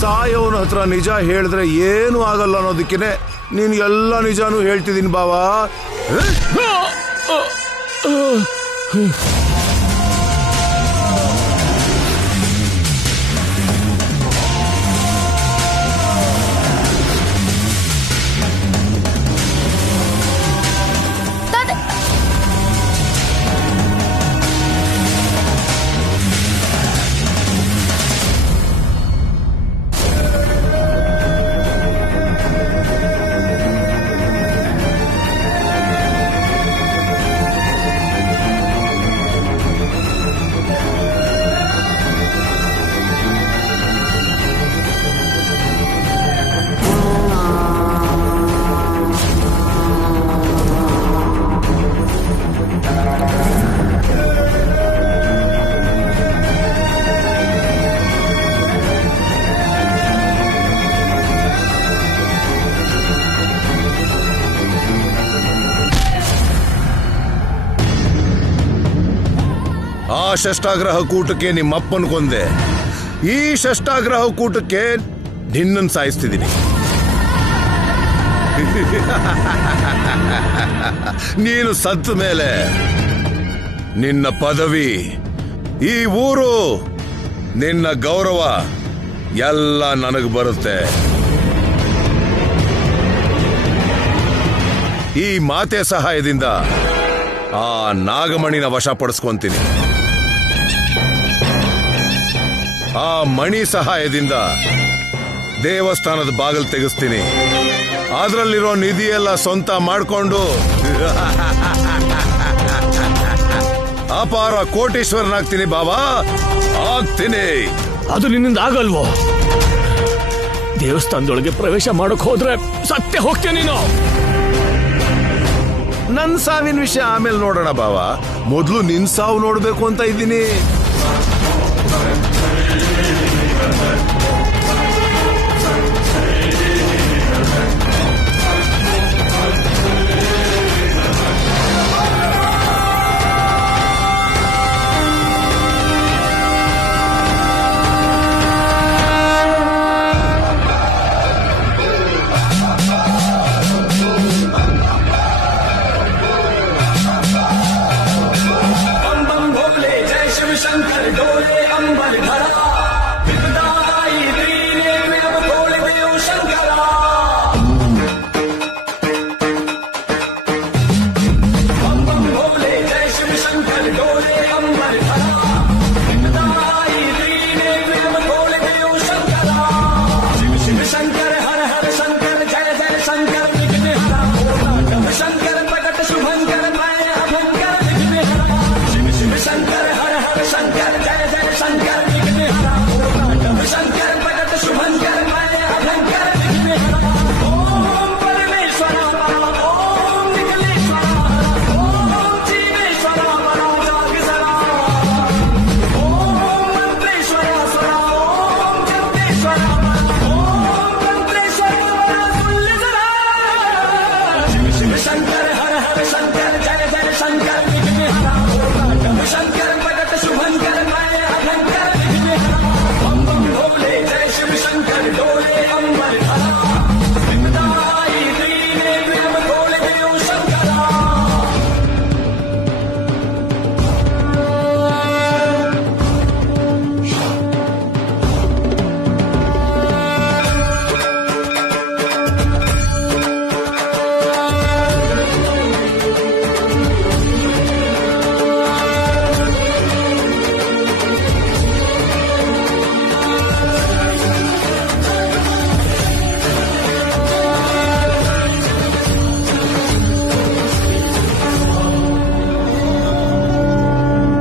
ಸಾಯವನ ಹತ್ರ ನಿಜ ಹೇಳಿದ್ರೆ ಏನು ಆಗಲ್ಲ ಅನ್ನೋದಕ್ಕೇನೆ ನೀನು ಎಲ್ಲ ನಿಜಾನು ಹೇಳ್ತಿದ್ದೀನಿ ಬಾವಾ. ಆ ಷಷ್ಠಾಗ್ರಹ ಕೂಟಕ್ಕೆ ನಿಮ್ಮಪ್ಪನ ಕೊಂದೆ, ಈ ಷಷ್ಠಾಗ್ರಹ ಕೂಟಕ್ಕೆ ನಿನ್ನನ್ನು ಸಾಯಿಸ್ತಿದ್ದೀನಿ. ನೀನು ಸತ್ತ ಮೇಲೆ ನಿನ್ನ ಪದವಿ, ಈ ಊರು, ನಿನ್ನ ಗೌರವ ಎಲ್ಲ ನನಗೆ ಬರುತ್ತೆ. ಈ ಮಾತೆ ಸಹಾಯದಿಂದ ಆ ನಾಗಮಣಿನ ವಶಪಡಿಸ್ಕೊಂತೀನಿ. ಆ ಮಣಿ ಸಹಾಯದಿಂದ ದೇವಸ್ಥಾನದ ಬಾಗಿಲು ತೆಗೆಸ್ತೀನಿ. ಅದರಲ್ಲಿರೋ ನಿಧಿಯೆಲ್ಲ ಸ್ವಂತ ಮಾಡಿಕೊಂಡು ಅಪಾರ ಕೋಟೀಶ್ವರನಾಗ್ತೀನಿ ಬಾಬಾ, ಆಗ್ತೀನಿ. ಅದು ನಿನ್ನಿಂದ ಆಗಲ್ವೋ? ದೇವಸ್ಥಾನದೊಳಗೆ ಪ್ರವೇಶ ಮಾಡಕ್ ಹೋದ್ರೆ ಸತ್ಯ ಹೋಗ್ತೀಯ ನೀನು. ನನ್ ಸಾವಿನ ವಿಷಯ ಆಮೇಲೆ ನೋಡೋಣ ಬಾವಾ, ಮೊದಲು ನಿನ್ ಸಾವು ನೋಡ್ಬೇಕು ಅಂತ ಇದ್ದೀನಿ.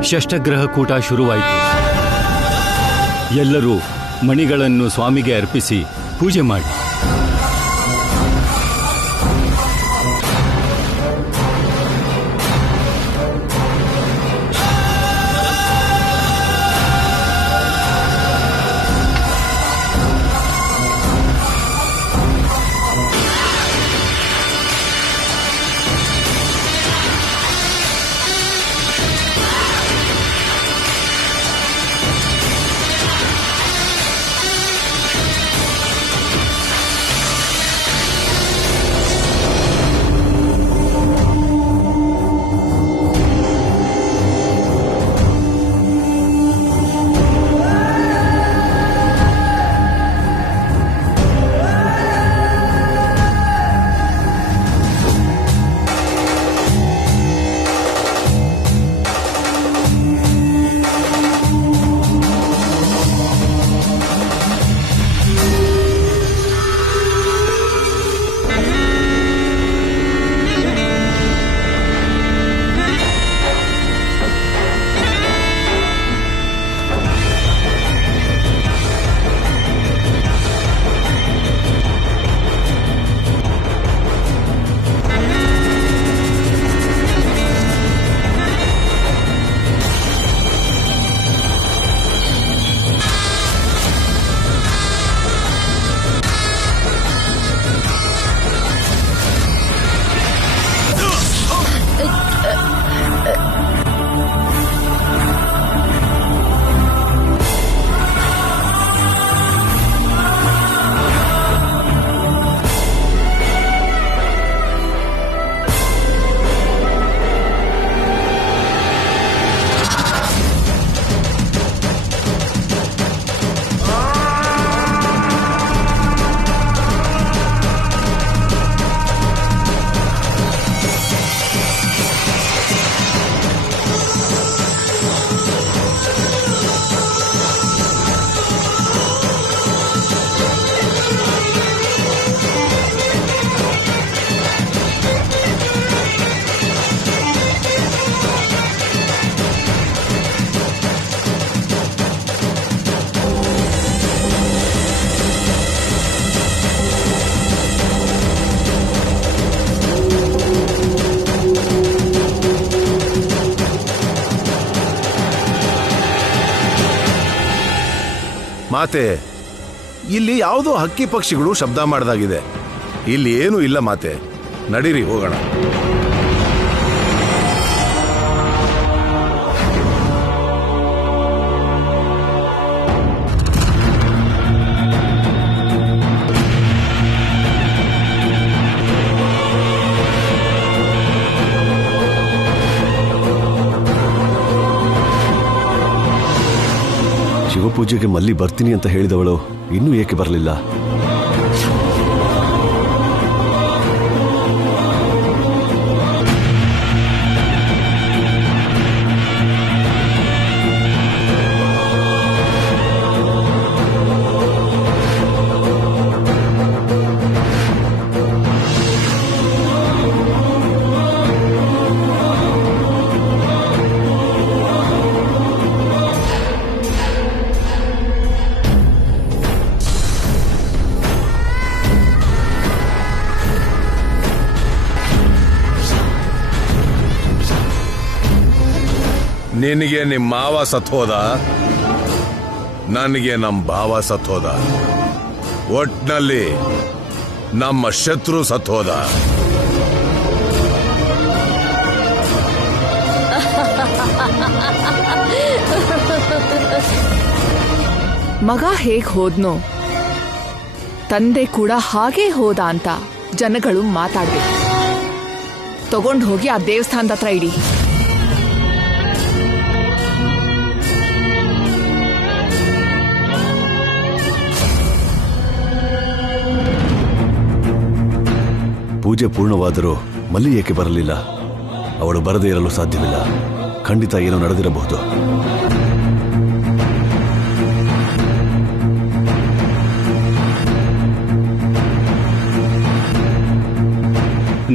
ಷಷ್ಠಗ್ರಹ ಕೂಟ ಶುರುವಾಯಿತು. ಎಲ್ಲರೂ ಮಣಿಗಳನ್ನು ಸ್ವಾಮಿಗೆ ಅರ್ಪಿಸಿ ಪೂಜೆ ಮಾಡಿ ಮಾತೆ, ಇಲ್ಲಿ ಯಾವುದೋ ಹಕ್ಕಿ ಪಕ್ಷಿಗಳು ಶಬ್ದ ಮಾಡ್ದಾಗಿದೆ. ಇಲ್ಲಿ ಏನೂ ಇಲ್ಲ ಮಾತೆ. ನಡೀರಿ ಹೋಗೋಣ. ಶಿವಪೂಜೆಗೆ ಮಲ್ಲಿ ಬರ್ತೀನಿ ಅಂತ ಹೇಳಿದವಳು ಇನ್ನೂ ಏಕೆ ಬರಲಿಲ್ಲ? ನಿನಗೆ ನಿಮ್ಮ ಮಾವ ಸತ್ತೋದ, ನನಗೆ ನಮ್ಮ ಭಾವ ಸತ್ತೋದ. ಒಟ್ನಲ್ಲಿ ನಮ್ಮ ಶತ್ರು ಸತ್ತೋದ. ಮಗ ಹೇಗ್ ಹೋದ್ನೋ ತಂದೆ ಕೂಡ ಹಾಗೇ ಹೋದ ಅಂತ ಜನಗಳು ಮಾತಾಡ್ಬೇಕು. ತಗೊಂಡು ಹೋಗಿ ಆ ದೇವಸ್ಥಾನದ ಹತ್ರ ಇಡಿ. ಪೂಜೆ ಪೂರ್ಣವಾದರೂ ಮಲ್ಲಿ ಏಕೆ ಬರಲಿಲ್ಲ? ಅವಳು ಬರದೇ ಇರಲು ಸಾಧ್ಯವಿಲ್ಲ. ಖಂಡಿತ ಏನೋ ನಡೆದಿರಬಹುದು.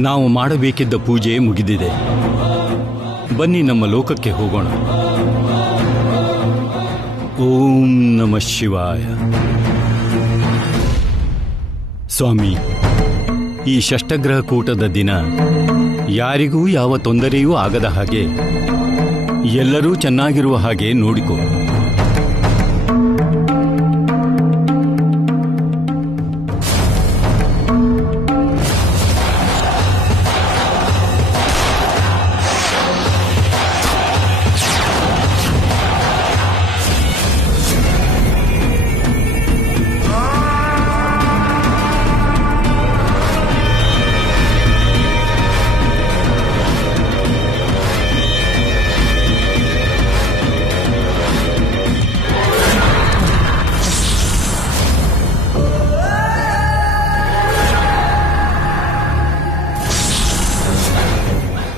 ನಾವು ಮಾಡಬೇಕಿದ್ದ ಪೂಜೆ ಮುಗಿದಿದೆ. ಬನ್ನಿ ನಮ್ಮ ಲೋಕಕ್ಕೆ ಹೋಗೋಣ. ಓಂ ನಮಃ ಶಿವಾಯ. ಸ್ವಾಮಿ, ಈ ಷಷ್ಠಗ್ರಹ ಕೂಟದ ದಿನ ಯಾರಿಗೂ ಯಾವ ತೊಂದರೆಯೂ ಆಗದ ಹಾಗೆ, ಎಲ್ಲರೂ ಚೆನ್ನಾಗಿರುವ ಹಾಗೆ ನೋಡಿಕೊ.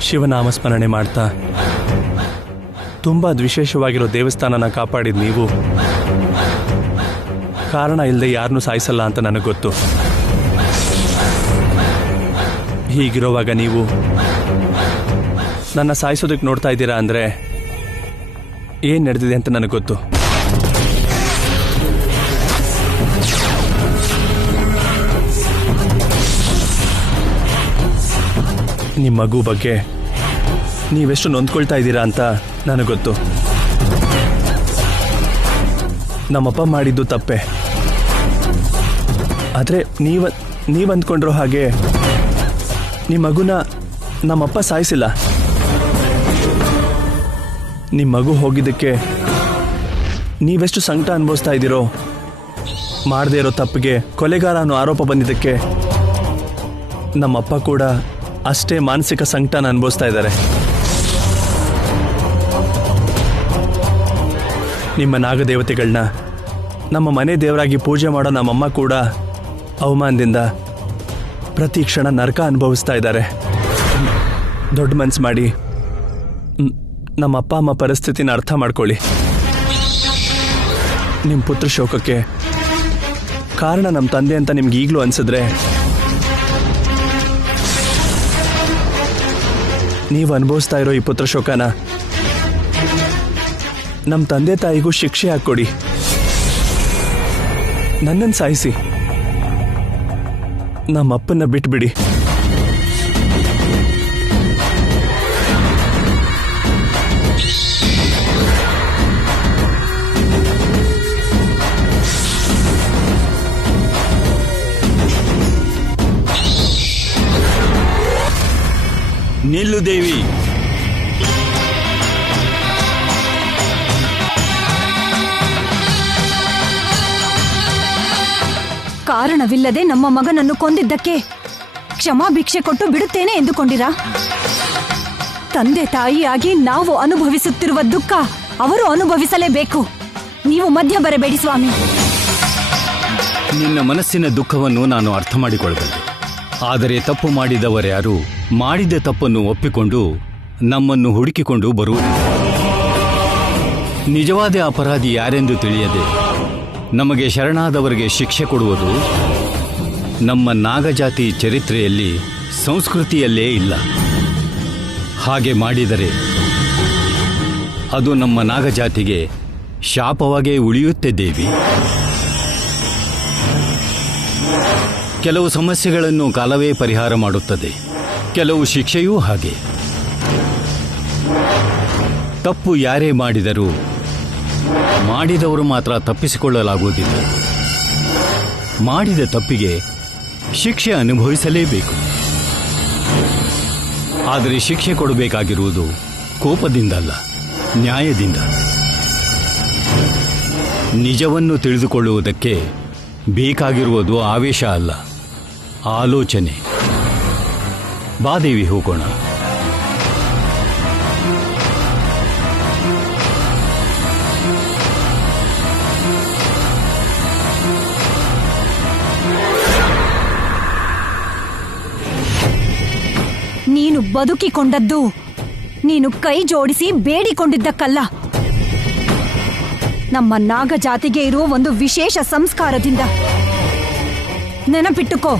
ಶಿವನಾಮಸ್ಮರಣೆ ಮಾಡ್ತಾ ತುಂಬ ವಿಶೇಷವಾಗಿರೋ ದೇವಸ್ಥಾನನ ಕಾಪಾಡಿದ ನೀವು ಕಾರಣ ಇಲ್ಲದೆ ಯಾರನ್ನೂ ಸಾಯಿಸಲ್ಲ ಅಂತ ನನಗೆ ಗೊತ್ತು. ಹೀಗಿರುವಾಗ ನೀವು ನನ್ನ ಸಾಯಿಸೋದಕ್ಕೆ ನೋಡ್ತಾ ಇದ್ದೀರಾ ಅಂದರೆ ಏನು ನಡೆದಿದೆ ಅಂತ ನನಗೆ ಗೊತ್ತು. ನಿಮ್ಮ ಮಗು ಬಗ್ಗೆ ನೀವೆಷ್ಟು ನೊಂದ್ಕೊಳ್ತಾ ಇದ್ದೀರಾ ಅಂತ ನನಗೆ ಗೊತ್ತು. ನಮ್ಮಪ್ಪ ಮಾಡಿದ್ದು ತಪ್ಪೆ, ಆದರೆ ನೀವು ಅಂದ್ಕೊಂಡಿರೋ ಹಾಗೆ ನಿಮ್ಮ ಮಗುನ ನಮ್ಮಪ್ಪ ಸಾಯಿಸಿಲ್ಲ. ನಿಮ್ಮ ಮಗು ಹೋಗಿದ್ದಕ್ಕೆ ನೀವೆಷ್ಟು ಸಂಕಟ ಅನುಭವಿಸ್ತಾ ಇದ್ದೀರೋ, ಮಾಡದೇ ಇರೋ ತಪ್ಪಿಗೆ ಕೊಲೆಗಾರ ಅನ್ನೋ ಆರೋಪ ಬಂದಿದ್ದಕ್ಕೆ ನಮ್ಮಪ್ಪ ಕೂಡ ಅಷ್ಟೇ ಮಾನಸಿಕ ಸಂಕಟನ ಅನುಭವಿಸ್ತಾ ಇದ್ದಾರೆ. ನಿಮ್ಮ ನಾಗದೇವತೆಗಳನ್ನ ನಮ್ಮ ಮನೆ ದೇವರಾಗಿ ಪೂಜೆ ಮಾಡೋ ನಮ್ಮಮ್ಮ ಕೂಡ ಅವಮಾನದಿಂದ ಪ್ರತಿ ಕ್ಷಣ ನರಕ ಅನುಭವಿಸ್ತಾ ಇದ್ದಾರೆ. ದೊಡ್ಡ ಮನಸ್ಸು ಮಾಡಿ ನಮ್ಮ ಅಪ್ಪ ಅಮ್ಮ ಪರಿಸ್ಥಿತಿನ ಅರ್ಥ ಮಾಡ್ಕೊಳ್ಳಿ. ನಿಮ್ಮ ಪುತ್ರ ಶೋಕಕ್ಕೆ ಕಾರಣ ನಮ್ಮ ತಂದೆ ಅಂತ ನಿಮ್ಗೆ ಈಗಲೂ ಅನ್ಸಿದ್ರೆ ನೀವು ಅನುಭವಿಸ್ತಾ ಇರೋ ಈ ಪುತ್ರ ಶೋಕನ ನಮ್ಮ ತಂದೆ ತಾಯಿಗೂ ಶಿಕ್ಷೆ ಹಾಕ್ಕೊಡಿ. ನನ್ನನ್ನು ಸಾಯಿಸಿ, ನಮ್ಮಪ್ಪನ್ನ ಬಿಟ್ಬಿಡಿ. ನಿಲ್ಲು ದೇವಿ. ಕಾರಣವಿಲ್ಲದೆ ನಮ್ಮ ಮಗನನ್ನು ಕೊಂದಿದ್ದಕ್ಕೆ ಕ್ಷಮಾಭಿಕ್ಷೆ ಕೊಟ್ಟು ಬಿಡುತ್ತೇನೆ ಎಂದುಕೊಂಡಿರಾ? ತಂದೆ ತಾಯಿಯಾಗಿ ನಾವು ಅನುಭವಿಸುತ್ತಿರುವ ದುಃಖ ಅವರು ಅನುಭವಿಸಲೇಬೇಕು. ನೀವು ಮಧ್ಯ ಬರಬೇಡಿ ಸ್ವಾಮಿ. ನಿನ್ನ ಮನಸ್ಸಿನ ದುಃಖವನ್ನು ನಾನು ಅರ್ಥ ಮಾಡಿಕೊಳ್ಳಬಲ್ಲೆ. ಆದರೆ ತಪ್ಪು ಮಾಡಿದವರ್ಯಾರು ಮಾಡಿದ ತಪ್ಪನ್ನು ಒಪ್ಪಿಕೊಂಡು ನಮ್ಮನ್ನು ಹುಡುಕಿಕೊಂಡು ಬರುವುದಿಲ್ಲ. ನಿಜವಾದ ಅಪರಾಧಿ ಯಾರೆಂದು ತಿಳಿಯದೆ ನಮಗೆ ಶರಣಾದವರಿಗೆ ಶಿಕ್ಷೆ ಕೊಡುವುದು ನಮ್ಮ ನಾಗಜಾತಿ ಚರಿತ್ರೆಯಲ್ಲಿ, ಸಂಸ್ಕೃತಿಯಲ್ಲೇ ಇಲ್ಲ. ಹಾಗೆ ಮಾಡಿದರೆ ಅದು ನಮ್ಮ ನಾಗಜಾತಿಗೆ ಶಾಪವಾಗೇ ಉಳಿಯುತ್ತೆ ದೇವಿ. ಕೆಲವು ಸಮಸ್ಯೆಗಳನ್ನು ಕಾಲವೇ ಪರಿಹಾರ ಮಾಡುತ್ತದೆ, ಕೆಲವು ಶಿಕ್ಷೆಯೂ ಹಾಗೆ. ತಪ್ಪು ಯಾರೇ ಮಾಡಿದರೂ ಮಾಡಿದವರು ಮಾತ್ರ ತಪ್ಪಿಸಿಕೊಳ್ಳಲಾಗುವುದಿಲ್ಲ. ಮಾಡಿದ ತಪ್ಪಿಗೆ ಶಿಕ್ಷೆ ಅನುಭವಿಸಲೇಬೇಕು. ಆದರೆ ಶಿಕ್ಷೆ ಕೊಡಬೇಕಾಗಿರುವುದು ಕೋಪದಿಂದಲ್ಲ, ನ್ಯಾಯದಿಂದ. ನಿಜವನ್ನು ತಿಳಿದುಕೊಳ್ಳುವುದಕ್ಕೆ ಬೇಕಾಗಿರುವುದು ಆವೇಶ ಅಲ್ಲ, ಆಲೋಚನೆ. ಬಾದೇವಿ ಹೋಗೋಣ. ನೀನು ಬದುಕಿಕೊಂಡದ್ದು ನೀನು ಕೈ ಜೋಡಿಸಿ ಬೇಡಿಕೊಂಡಿದ್ದಕ್ಕಲ್ಲ, ನಮ್ಮ ನಾಗಜಾತಿಗೆ ಇರುವ ಒಂದು ವಿಶೇಷ ಸಂಸ್ಕಾರದಿಂದ. ನೆನಪಿಟ್ಟುಕೋ.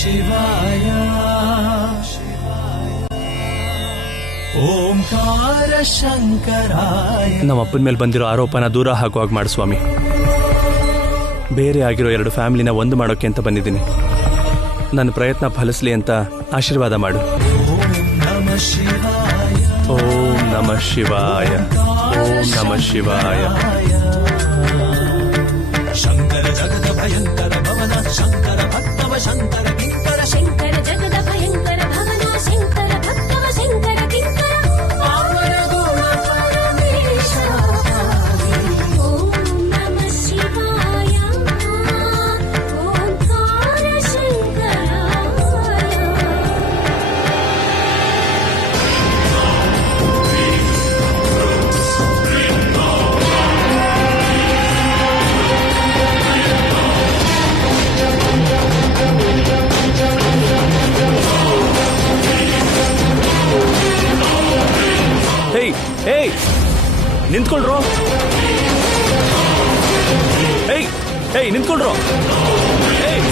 ಶಿವಾಯ ಓಂಕಾರ ಶಂಕರಾಯ. ನಮ್ಮ ಅಪ್ಪನ ಮೇಲೆ ಬಂದಿರೋ ಆರೋಪನ ದೂರ ಹಾಕುವಾಗ ಮಾಡು ಸ್ವಾಮಿ. ಬೇರೆ ಆಗಿರೋ 2 ಫ್ಯಾಮಿಲಿನ ಒಂದು ಮಾಡೋಕೆ ಅಂತ ಬಂದಿದ್ದೀನಿ. ನನ್ನ ಪ್ರಯತ್ನ ಫಲಿಸ್ಲಿ ಅಂತ ಆಶೀರ್ವಾದ ಮಾಡು. ಓಂ ನಮಃ ಶಿವಾಯ, ಓಂ ನಮಃ ಶಿವಾಯ. ಶಂಕರ ಜಗದ ಭಯಂಕರ ಭವನ, ಶಂಕರ ಭಕ್ತವ ಶಂಕರ ಕಿಂಕರ, ಶಂಕರ ಜಗದ ಭಯಂಕರ ಭವನ, ಶಂಕರ ಭಕ್ತವ ಶಂಕರ ಕಿಂಕರ. ಓಂ ನಮಃ ಶಿವಾಯ, ಓಂಕಾರ ಶಂಕರಾಯ. ಹೇಯ್, ನಿಂತ್ಕೊಳ್ರೋ. ಹೇಯ್, ನಿಂತ್ಕೊಳ್ರೋ. ಹೇಯ್,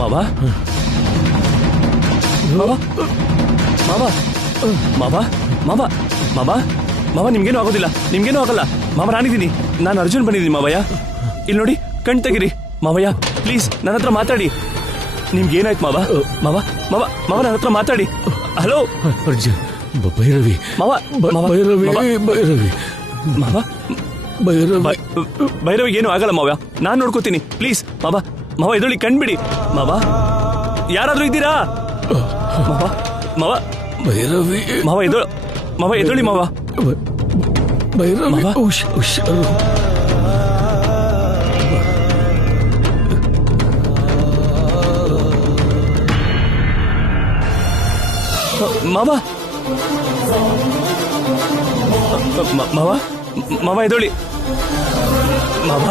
ಮಾವ, ಮಾವ, ಮಾವ, ಮಾವ, ಮಾವ, ಮಾವ, ಮಾವ, ನಿಮ್ಗೇನು ಆಗೋದಿಲ್ಲ, ನಿಮ್ಗೇನು ಆಗಲ್ಲ. ಮಾವ, ನಾನಿದ್ದೀನಿ, ನಾನು ಅರ್ಜುನ್ ಬಂದಿದ್ದೀನಿ ಮಾವಯ್ಯ. ಇಲ್ಲಿ ನೋಡಿ, ಕಣ್ ತೆಗಿರಿ ಮಾವಯ್ಯ, ಪ್ಲೀಸ್ ನನ್ನ ಹತ್ರ ಮಾತಾಡಿ. ನಿಮ್ಗೇನಾಯ್ತು ಮಾವ? ಮಾವ, ಮಾವ, ಮಾವ, ನನ್ನ ಹತ್ರ ಮಾತಾಡಿ. ಹಲೋ ಅರ್ಜುನ್, ಭೈರವಿ, ಮಾವ, ಭೈರವಿ, ಭೈರವಿ, ಮಾವ, ಭೈರವಿಗೆ ಏನು ಆಗಲ್ಲ ಮಾವ, ನಾನು ನೋಡ್ಕೋತೀನಿ. ಪ್ಲೀಸ್ ಮಾವ, ಮಾವ ಎದುಳಿ ಕಣ್ಬಿಡಿ. ಮಾವ, ಯಾರಾದ್ರೂ ಇದ್ದೀರಾ? ಮಾವ, ಮಾವ, ಭೈರವಿ, ಮಾವ ಎದುಳು, ಮಾವ ಎದುಳಿ ಮಾವ. ಭೈರವಿ, ಮಾವ, ಹುಷಾರು. ಮಾವ, ಮಾವ, ಮಾವ ಎದುಳಿ. ಮಾವ,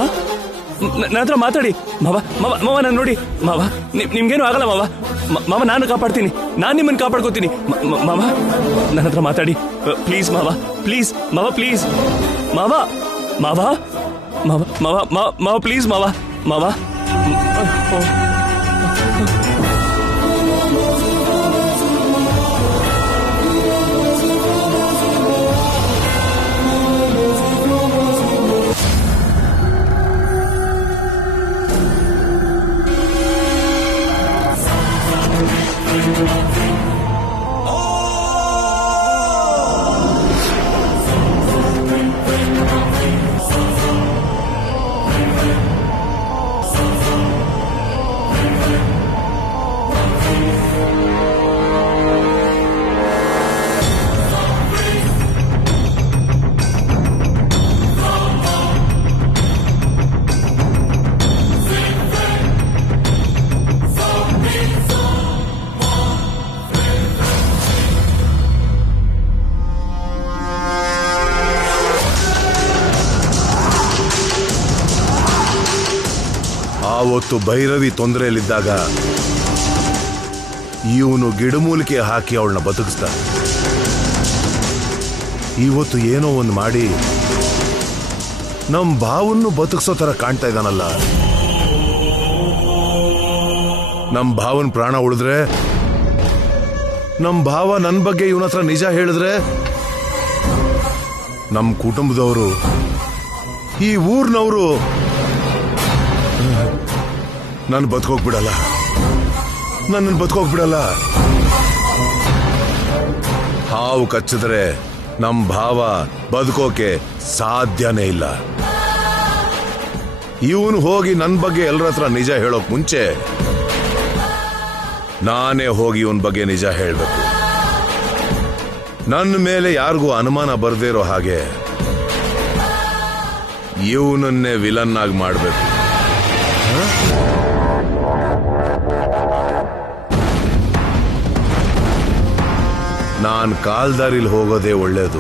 ನನ್ನ ಹತ್ರ ಮಾತಾಡಿ ಮಾವ ಮಾವ ಮಾವ ನಾನು ನೋಡಿ ಮಾವ ನಿಮ್ಗೇನು ಆಗಲ್ಲ ಮಾವ ಮಾವ ನಾನು ಕಾಪಾಡ್ತೀನಿ ನಾನು ನಿಮ್ಮನ್ನು ಕಾಪಾಡ್ಕೋತೀನಿ ಮಾವ ನನ್ನ ಹತ್ರ ಮಾತಾಡಿ ಪ್ಲೀಸ್ ಮಾವ ಪ್ಲೀಸ್ ಮಾವ ಪ್ಲೀಸ್ ಮಾವ ಮಾವ ಮಾವ ಮಾವ ಮಾವ ಮಾವ ಪ್ಲೀಸ್ ಮಾವ ಮಾವ ಆವತ್ತು ಭೈರವಿ ತೊಂದರೆಯಲ್ಲಿದ್ದಾಗ ಇವನು ಗಿಡಮೂಲಿಕೆ ಹಾಕಿ ಅವಳನ್ನ ಬದುಕಿಸ್ದ. ಇವತ್ತು ಏನೋ ಒಂದು ಮಾಡಿ ನಮ್ ಭಾವನ್ನು ಬದುಕಿಸೋ ತರ ಕಾಣ್ತಾ ಇದ್ದಾನಲ್ಲ. ನಮ್ ಭಾವನ್ ಪ್ರಾಣ ಉಳಿದ್ರೆ, ನಮ್ ಭಾವ ನನ್ನ ಬಗ್ಗೆ ಇವನ ಹತ್ರ ನಿಜ ಹೇಳಿದ್ರೆ, ನಮ್ ಕುಟುಂಬದವರು, ಈ ಊರ್ನವರು ನನ್ನ ಬದುಕೋಗ್ಬಿಡಲ್ಲ, ನನ್ನನ್ನು ಬದುಕೋಗ್ಬಿಡಲ್ಲ. ಹಾವು ಕಚ್ಚಿದ್ರೆ ನಮ್ ಭಾವ ಬದುಕೋಕೆ ಸಾಧ್ಯನೇ ಇಲ್ಲ. ಇವನು ಹೋಗಿ ನನ್ನ ಬಗ್ಗೆ ಎಲ್ಲರ ಹತ್ರ ನಿಜ ಹೇಳೋಕ್ ಮುಂಚೆ ನಾನೇ ಹೋಗಿ ಇವನ್ ಬಗ್ಗೆ ನಿಜ ಹೇಳ್ಬೇಕು. ನನ್ನ ಮೇಲೆ ಯಾರಿಗೂ ಅನುಮಾನ ಬರ್ದೇ ಇರೋ ಹಾಗೆ ಇವನನ್ನೇ ವಿಲನ್ ಆಗಿ ಮಾಡಬೇಕು. ನಾನ್ ಕಾಲ್ದಾರಿಲಿ ಹೋಗೋದೇ ಒಳ್ಳೇದು.